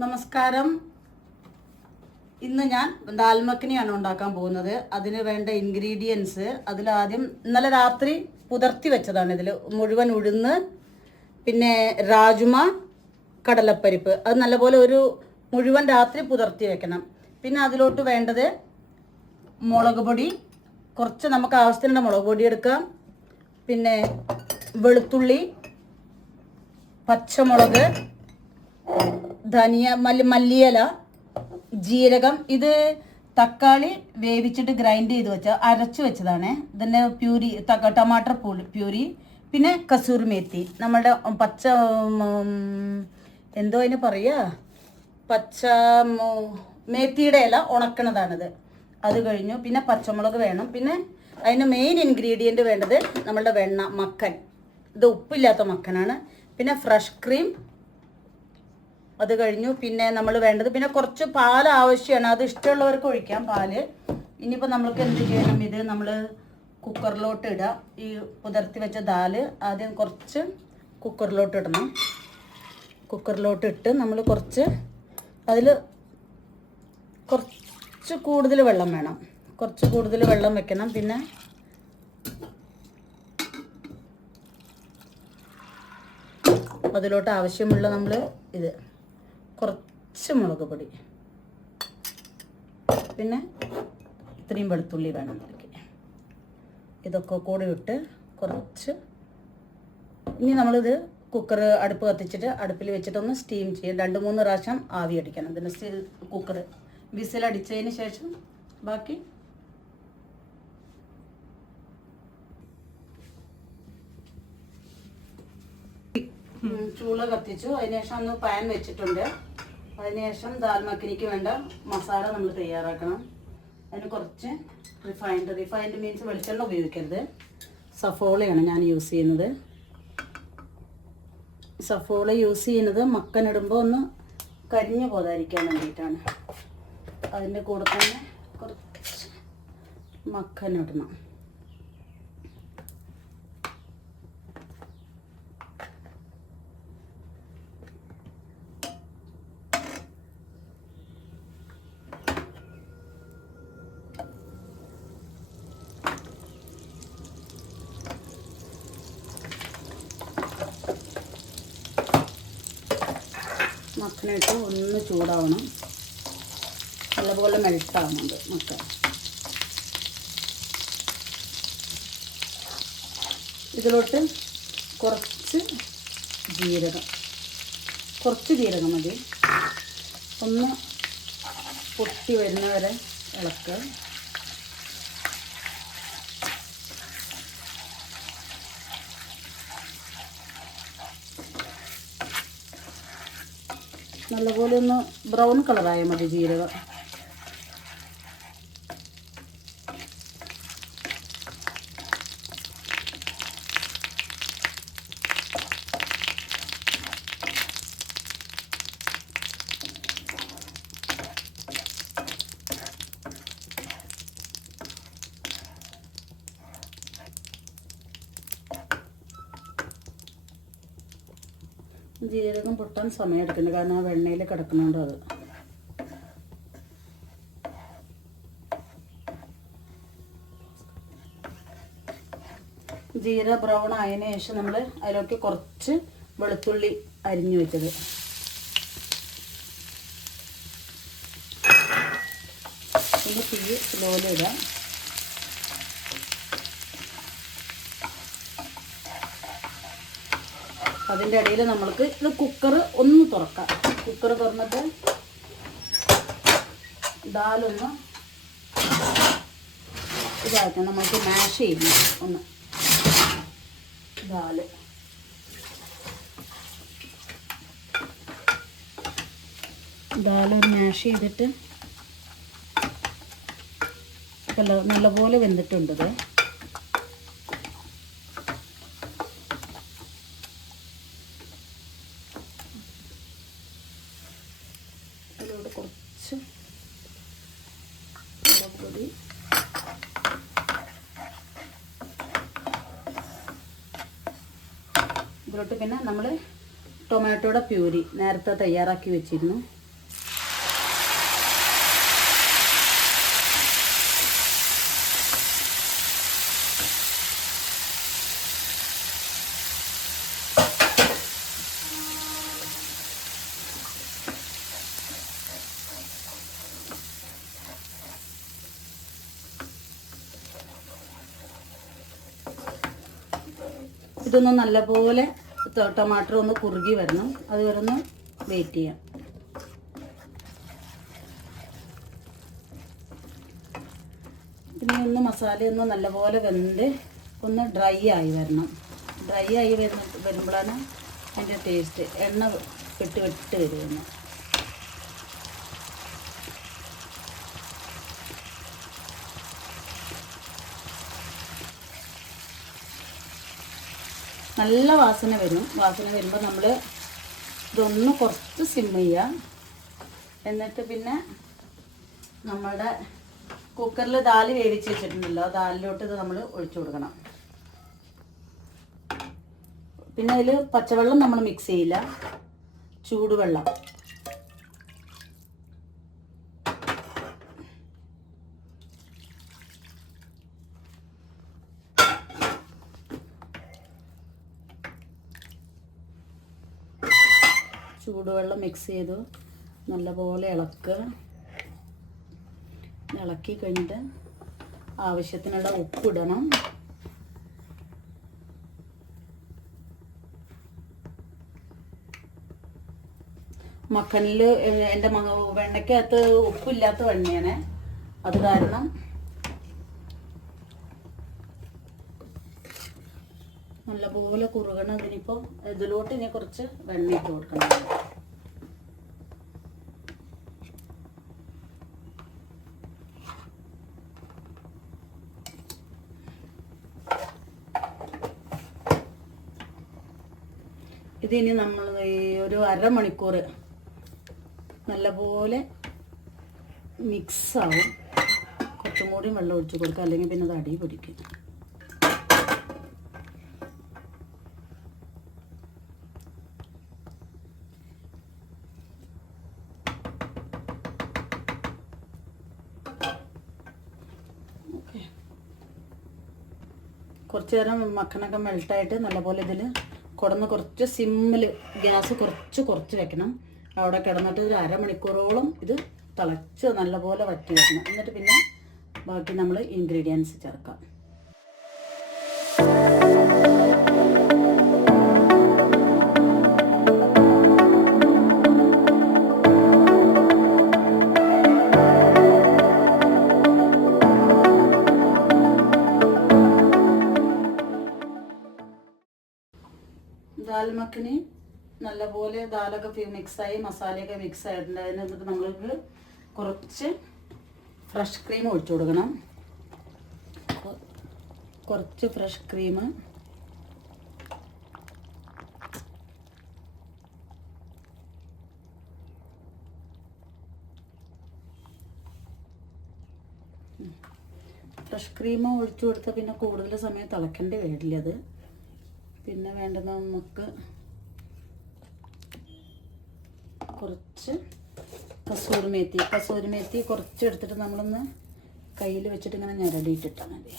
നമസ്കാരം. ഇന്ന് ഞാൻ ദാൽ മഖനിയാണ് ഉണ്ടാക്കാൻ പോകുന്നത്. അതിന് വേണ്ട ഇൻഗ്രീഡിയൻസ് അതിലാദ്യം ഇന്നലെ രാത്രി പുതിർത്തി വെച്ചതാണ്. ഇതിൽ മുഴുവൻ ഉഴുന്ന്, പിന്നെ രാജുമ, കടലപ്പരിപ്പ്, അത് നല്ലപോലെ ഒരു മുഴുവൻ രാത്രി പുതിർത്തി വെക്കണം. പിന്നെ അതിലോട്ട് വേണ്ടത് മുളക് പൊടി, കുറച്ച് നമുക്ക് ആവശ്യത്തിനുള്ള മുളക് പൊടി എടുക്കാം. പിന്നെ വെളുത്തുള്ളി, പച്ചമുളക്, ധനിയ, മല്ലിയില, ജീരകം. ഇത് തക്കാളി വേവിച്ചിട്ട് ഗ്രൈൻഡ് ചെയ്ത് വെച്ച അരച്ചു വെച്ചതാണ്. ഇതിൻ്റെ പ്യൂരി, ടമാട്ടർ പ്യൂരി. പിന്നെ കസൂറി മേത്തി, നമ്മളുടെ പച്ച എന്തോ അതിന് പറയുക, പച്ച മേത്തിയുടെ ഇല ഉണക്കണതാണിത്. അത് കഴിഞ്ഞു. പിന്നെ പച്ചമുളക് വേണം. പിന്നെ അതിന് മെയിൻ ഇൻഗ്രീഡിയൻറ്റ് വേണ്ടത് നമ്മളുടെ വെണ്ണ, മക്കൻ. ഇത് ഉപ്പില്ലാത്ത മക്കനാണ്. പിന്നെ ഫ്രഷ് ക്രീം. അത് കഴിഞ്ഞു. പിന്നെ നമ്മൾ വേണ്ടത് പിന്നെ കുറച്ച് പാൽ ആവശ്യമാണ്. അത് ഇഷ്ടമുള്ളവർക്ക് ഒഴിക്കാം പാല്. ഇനിയിപ്പോൾ നമ്മൾക്ക് എന്ത് ചെയ്യണം, ഇത് നമ്മൾ കുക്കറിലോട്ട് ഇടുക. ഈ പുതിർത്തി വെച്ച ദാല് ആദ്യം കുറച്ച് കുക്കറിലോട്ട് ഇടണം. കുക്കറിലോട്ട് ഇട്ട് നമ്മൾ കുറച്ച് അതിൽ കുറച്ച് കൂടുതൽ വെള്ളം വേണം. കുറച്ച് കൂടുതൽ വെള്ളം വെക്കണം. പിന്നെ അതിലോട്ട് ആവശ്യമുള്ള നമ്മൾ ഇത് കുറച്ച് മുളക് പൊടി, പിന്നെ ഇത്രയും വെളുത്തുള്ളി വേണം ഇതിലേക്ക്. ഇതൊക്കെ കൂടി ഇട്ട് കുറച്ച് ഇനി നമ്മളിത് കുക്കർ അടുപ്പ് കത്തിച്ചിട്ട് അടുപ്പിൽ വെച്ചിട്ടൊന്ന് സ്റ്റീം ചെയ്യും. 2-3 പ്രാവശ്യം ആവി അടിക്കണം. ഇതിന് കുക്കർ വിസിലടിച്ചതിന് ശേഷം ബാക്കി ചൂള കത്തിച്ചു. അതിനുശേഷം ഒന്ന് പാൻ വെച്ചിട്ടുണ്ട്. അതിനുശേഷം ദാൽ മഖനിക്ക് വേണ്ട മസാല നമ്മൾ തയ്യാറാക്കണം. അതിന് കുറച്ച് റിഫൈൻഡ് മീൻസ് വെളിച്ചെണ്ണ ഉപയോഗിക്കരുത്. സഫോളയാണ് ഞാൻ യൂസ് ചെയ്യുന്നത്. സഫോള യൂസ് ചെയ്യുന്നത് മക്കൻ ഇടുമ്പോൾ ഒന്ന് കരിഞ്ഞു പോകാതിരിക്കാൻ വേണ്ടിയിട്ടാണ്. അതിൻ്റെ കൂടെ തന്നെ കുറച്ച് മക്കൻ ഇടണം. മക്കനിട്ട് ഒന്ന് ചൂടാവണം. നല്ലപോലെ മെൽട്ടാവുന്നുണ്ട് മക്കൻ. ഇതിലോട്ട് കുറച്ച് ജീരകം മതി. ഒന്ന് പൊട്ടി വരുന്നവരെ ഇളക്കുക. നല്ലപോലെ ഒന്ന് ബ്രൗൺ കളറായാൽ മതി ജീരകം. ജീരകം പൊട്ടാൻ സമയം എടുക്കുന്നുണ്ട്, കാരണം ആ വെണ്ണയിൽ കിടക്കുന്നുണ്ട്. അത് ജീര ബ്രൗൺ ആയതിനു ശേഷം നമ്മൾ അതിലേക്ക് കുറച്ച് വെളുത്തുള്ളി അരിഞ്ഞു വെച്ചത്, പിന്നെ തീ സ്ലോയിലിടാം. അതിൻ്റെ ഇടയിൽ നമ്മൾക്ക് ഇത് കുക്കർ ഒന്ന് തുറക്കാം. കുക്കർ തുറന്നിട്ട് ദാലൊന്ന് ഇതാക്കാം. നമുക്ക് മാഷ് ചെയ്യണം ഒന്ന് ദാലൊന്ന് മാഷ് ചെയ്തിട്ട് നല്ലപോലെ വെന്തിട്ടുണ്ടത്. അതിലൂടെ കുറച്ച് മുളക് പൊടി, ഇതിലോട്ട് പിന്നെ നമ്മൾ ടൊമാറ്റോയുടെ പ്യൂരി നേരത്തെ തയ്യാറാക്കി വെച്ചിരുന്നു, ഇതൊന്ന് നല്ലപോലെ ടൊമാറ്റോ ഒന്ന് കുറുകി വരണം, അതുവരെ ഒന്ന് വെയിറ്റ് ചെയ്യാം. പിന്നെ ഒന്ന് മസാലയൊന്ന് നല്ലപോലെ വെന്ത് ഒന്ന് ഡ്രൈ ആയി വരണം. ഡ്രൈ ആയി വരുമ്പോഴാണ് അതിൻ്റെ ടേസ്റ്റ്. എണ്ണ വിട്ട് വരുന്നു. നല്ല വാസന വരും. വാസന വരുമ്പോൾ നമ്മൾ ഇതൊന്ന് കുറച്ച് സിം ചെയ്യുക. എന്നിട്ട് പിന്നെ നമ്മുടെ കുക്കറിൽ ദാല് വേവിച്ച് വെച്ചിട്ടുണ്ടല്ലോ, ദാലിലോട്ട് ഇത് നമ്മൾ ഒഴിച്ചു കൊടുക്കണം. പിന്നെ അതിൽ പച്ചവെള്ളം നമ്മൾ മിക്സ് ചെയ്യില്ല, ചൂടുവെള്ളം. ചൂടുവെള്ളം മിക്സ് ചെയ്തു നല്ലപോലെ ഇളക്കുക. ഇളക്കി കഴിഞ്ഞിട്ട് ആവശ്യത്തിനുള്ള ഉപ്പിടണം. മക്കനിൽ എൻ്റെ വെണ്ണയ്ക്കകത്ത് ഉപ്പില്ലാത്ത വെണ്ണയാണ്, അത് കാരണം നല്ലപോലെ കുറുകണം. ഇതിനിപ്പോൾ ഇതിലോട്ട് ഇനി കുറച്ച് വെണ്ണ ഇട്ട് കൊടുക്കണം. ഇതിനി നമ്മൾ ഒരു അരമണിക്കൂർ നല്ലപോലെ മിക്സാവും. കുറച്ചും കൂടി വെള്ളം ഒഴിച്ച് കൊടുക്കുക, അല്ലെങ്കിൽ പിന്നെ അത് അടി പിടിക്കും. ഓക്കെ, കുറച്ച് നേരം മക്കനൊക്കെ മെൽട്ടായിട്ട് നല്ലപോലെ ഇതിൽ കിടന്ന് കുറച്ച് സിമ്മിൽ ഗ്യാസ് കുറച്ച് വെക്കണം. അവിടെ കിടന്നിട്ട് ഒരു അരമണിക്കൂറോളം ഇത് തിളച്ച് നല്ലപോലെ വറ്റി വെക്കണം. എന്നിട്ട് പിന്നെ ബാക്കി നമ്മൾ ഇൻഗ്രീഡിയൻസ് ചേർക്കാം. ദാൽ മഖനി നല്ലപോലെ ദാലൊക്കെ മിക്സായി മസാലയൊക്കെ മിക്സ് ആയിട്ടുണ്ട്. അതിനകത്ത് നമ്മൾക്ക് കുറച്ച് ഫ്രഷ് ക്രീം ഒഴിച്ചു കൊടുക്കണം. കുറച്ച് ഫ്രഷ് ക്രീം, ഫ്രഷ് ക്രീം ഒഴിച്ചു കൊടുത്താൽ പിന്നെ കൂടുതൽ സമയം തിളക്കേണ്ടി വരില്ല. അത് പിന്നെ വേണ്ടത് നമുക്ക് കുറച്ച് കസൂരി മേത്തി കുറച്ച് എടുത്തിട്ട് നമ്മളൊന്ന് കയ്യിൽ വെച്ചിട്ട് ഇങ്ങനെ ഞരടിയിട്ടിട്ടാൽ മതി.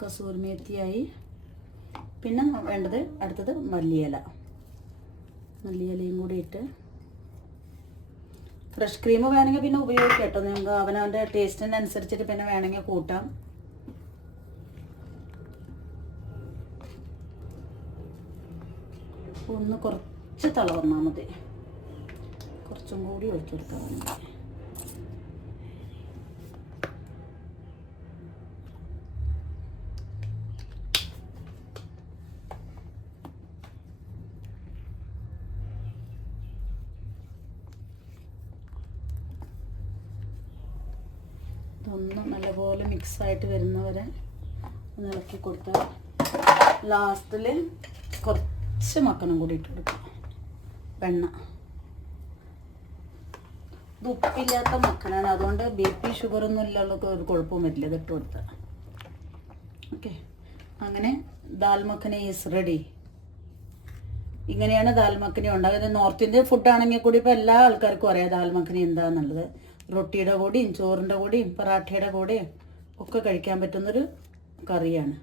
കസൂരി മേത്തിയായി. പിന്നെ വേണ്ടത് അടുത്തത് മല്ലിയിലയും കൂടി ഇട്ട്, ഫ്രഷ് ക്രീം വേണമെങ്കിൽ പിന്നെ ഉപയോഗിക്കാം കേട്ടോ. നിങ്ങൾക്ക് അവനവൻ്റെ ടേസ്റ്റിനനുസരിച്ചിട്ട് പിന്നെ വേണമെങ്കിൽ കൂട്ടാം. ഒന്ന് കുറച്ച് തള വന്നാൽ മതി, കുറച്ചും കൂടി ഒഴിച്ചെടുത്താൽ മതി. ഇതൊന്ന് നല്ലപോലെ മിക്സായിട്ട് വരുന്നവരെ ഒന്ന് ഇളക്കി കൊടുത്താൽ ലാസ്റ്റിൽ കുറച്ച് മക്കണം കൂടി ഇട്ട് കൊടുക്കുക. വെണ്ണ ഇത് ഉപ്പില്ലാത്ത മക്കനാണ്, അതുകൊണ്ട് BP ഷുഗറൊന്നും ഇല്ലാത്ത ഒരു കുഴപ്പവും വരില്ല ഇതിട്ട് കൊടുത്താൽ. ഓക്കെ, അങ്ങനെ ദാൽ മഖനി ഈസ് റെഡി. ഇങ്ങനെയാണ് ദാൽ മഖനി ഉണ്ടാകുന്നത്. നോർത്ത് ഇന്ത്യൻ ഫുഡാണെങ്കിൽ കൂടി ഇപ്പോൾ എല്ലാ ആൾക്കാർക്കും അറിയാം ദാൽ മഖനി എന്താണെന്നുള്ളത്. റൊട്ടിയുടെ കൂടെയും ചോറിൻ്റെ കൂടെയും പറാഠയുടെ കൂടെയും ഒക്കെ കഴിക്കാൻ പറ്റുന്നൊരു കറിയാണ്.